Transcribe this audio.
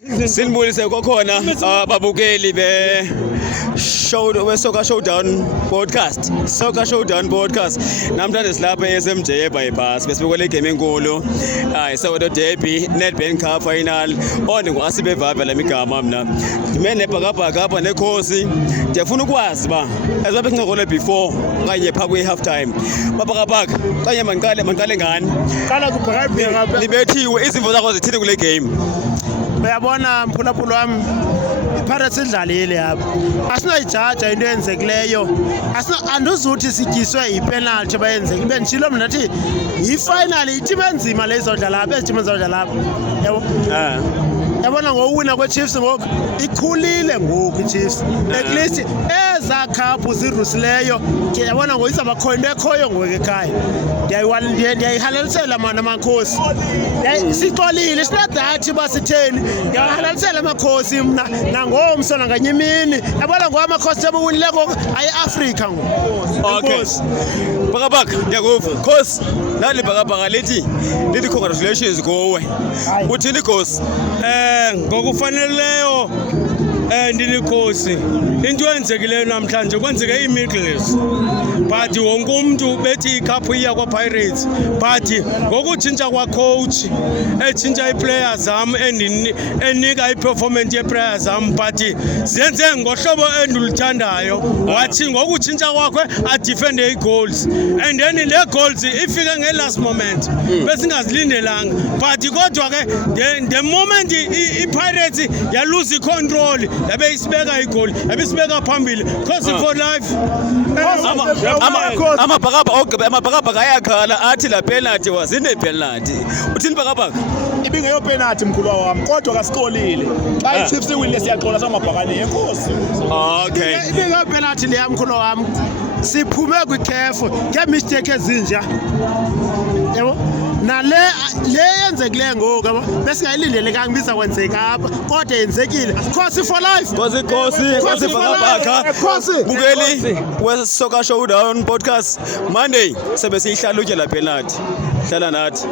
Sinibulise kokhona ababukeli Soccer Showdown podcast. Soccer Showdown podcast. Namhlanje silapha eSMJ bypass. Besibukele igame enkulu. Soweto Derby, Nedbank Cup final. Asibe vava lemigama mina. Ngimene bhakabhaka apha nekhosi. Ndiyafuna ukwazi ba ezabe singqokole before okanye pha kwi half time. Bhakabhaka okanye manqale ngani? Qala kubhakabhaka ngapha. Libethiwe izimvo zakho zithini kule game. Uyabona mphulaphula wami iPirates idlalile yapha asinayijaja into eyenzekileyo anduzuthi sityiswe yipenalty bayenzeke bendishilo mina nathi yifinal iteam enzima lezodlala lapha eziteam ezodlala lapha yabo yabona ngowina kweChiefs ngoku ikhulile ngoku iChiefs at least eza cup zirusileyo yabona ngoyizaba khona into ekhoyo ngoku ekhaya ndiyayihalalisela mana amakhosi sixolile sinadathi basitheni ndiyayihalalisela amakhosi mna nangomso nganye imini yabona ngoamakhosi sebuwinile ngoku ayiAfrika ngoku okay bhakabhaka ndiyakuva khosi nali bhakabhaka lithi congratulations kuwe uthini khosi ngokufaneleyo ndilikhosi into yenzekileyo namhlanje kwenzeke iMiddles but wonke umuntu bethi icup iya kwaPirates but ngokutshintsha kwacoach etshintsha iplayers zam enika iperformance yeplayers zam but zenze ngohlobo enduluthandayo wathi ngokutshintsha kwakhe adefende igoals and then le goals ifike ngelast moment besingazilindelanga but kodwa ke the moment iPirates yalose icontrol yabe isibeka igoal yabe isibeka phambili cause for life amabhakabhaka ayakhala athi la penalty wazine penalty uthini bhakabhaka ibingeyo penalty mkhulu wami kodwa kasiqolile xa iChiefs iwinile siyaxola samabhakani enkosi okay ibingeyo penalty le mkhulu wami siphume kwikhefu ngemistake ezinja yabo nale yenzekileyo ngoku yabo besingayilindelekanga ibiza kwenzeka apha kodwa yenzekile khosi for life khosi bhakabhaka bukeli we-Soccer Showdown podcast Monday sebe siyihlalutya la penalty hlala nathi